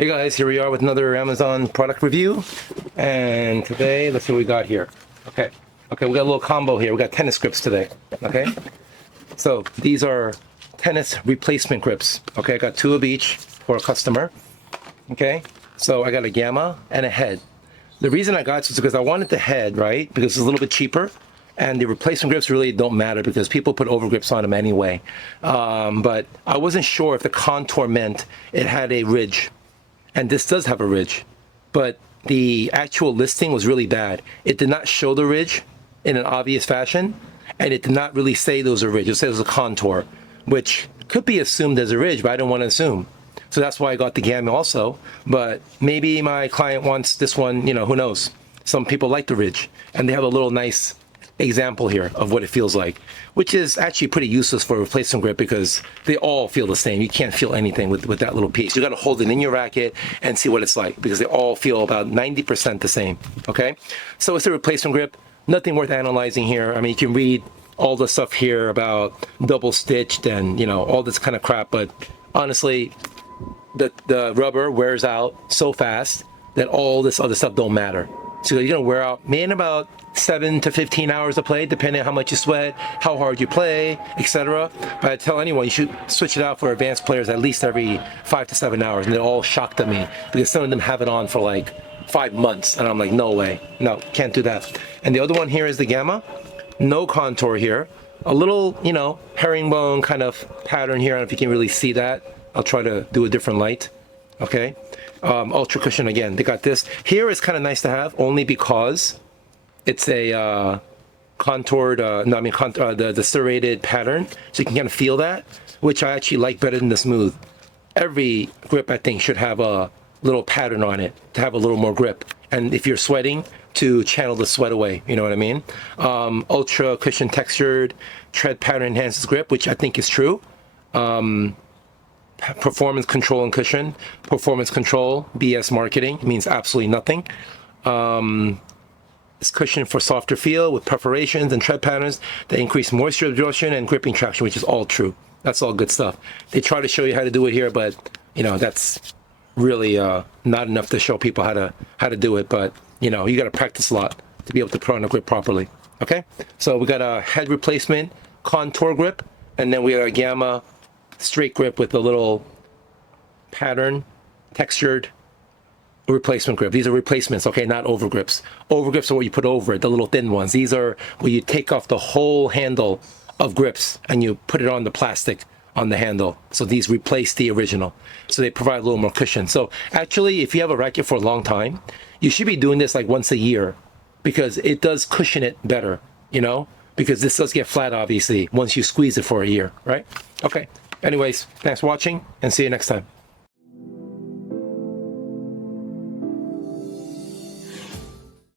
Hey guys, here we are with another Amazon product review, and today let's see what we got here. Okay, we got a little combo here. We got tennis grips today. Okay, so these are tennis replacement grips. Okay, I got two of each for a customer. Okay, so I got a gamma and a head. The reason I got this is because I wanted the head, right? Because it's a little bit cheaper. And the replacement grips really don't matter because people put over grips on them anyway. But I wasn't sure if the contour meant it had a ridge. And this does have a ridge. But the actual listing was really bad. It did not show the ridge in an obvious fashion. And it did not really say there was a ridge. It said it was a contour, which could be assumed as a ridge, but I don't want to assume. So that's why I got the gamma also. But maybe my client wants this one, you know, who knows? Some people like the ridge. And they have a little nice example here of what it feels like, which is actually pretty useless for a replacement grip because they all feel the same. You can't feel anything with that little piece. You got to hold it in your racket and see what it's like because they all feel about 90% the same. Okay, so it's a replacement grip. Nothing worth analyzing here. I mean, you can read all the stuff here about double stitched and, you know, all this kind of crap, but honestly, the rubber wears out so fast that all this other stuff don't matter. So you're gonna wear out maybe in about 7 to 15 hours of play, depending on how much you sweat, how hard you play, etc. But I tell anyone you should switch it out for advanced players at least every 5 to 7 hours, and they're all shocked at me because some of them have it on for like 5 months, and I'm like, no way, no, can't do that. And the other one here is the gamma, no contour here, a little, you know, herringbone kind of pattern here. I don't know if you can really see that. I'll try to do a different light. Okay. Ultra cushion again. They got this. Here is kind of nice to have only because it's a contoured, the serrated pattern, so you can kind of feel that, which I actually like better than the smooth. Every grip I think should have a little pattern on it to have a little more grip, and if you're sweating, to channel the sweat away. You know what I mean? Ultra cushion textured tread pattern enhances grip, which I think is true. Performance control and cushion. Performance control, BS marketing, means absolutely nothing. It's cushion for softer feel with perforations and tread patterns that increase moisture absorption and gripping traction, which is all true. That's all good stuff. They try to show you how to do it here, but you know that's really not enough to show people how to do it. But you know you got to practice a lot to be able to put on a grip properly. Okay, so we got a head replacement contour grip, and then we got a gamma straight grip with a little pattern textured replacement grip. These are replacements, okay, not over grips. Over grips are what you put over it, the little thin ones. These are where you take off the whole handle of grips and you put it on the plastic on the handle. So these replace the original. So they provide a little more cushion. So actually, if you have a racket for a long time, you should be doing this like once a year because it does cushion it better, you know, because this does get flat, obviously, once you squeeze it for a year, right? Okay. Anyways, thanks for watching and see you next time.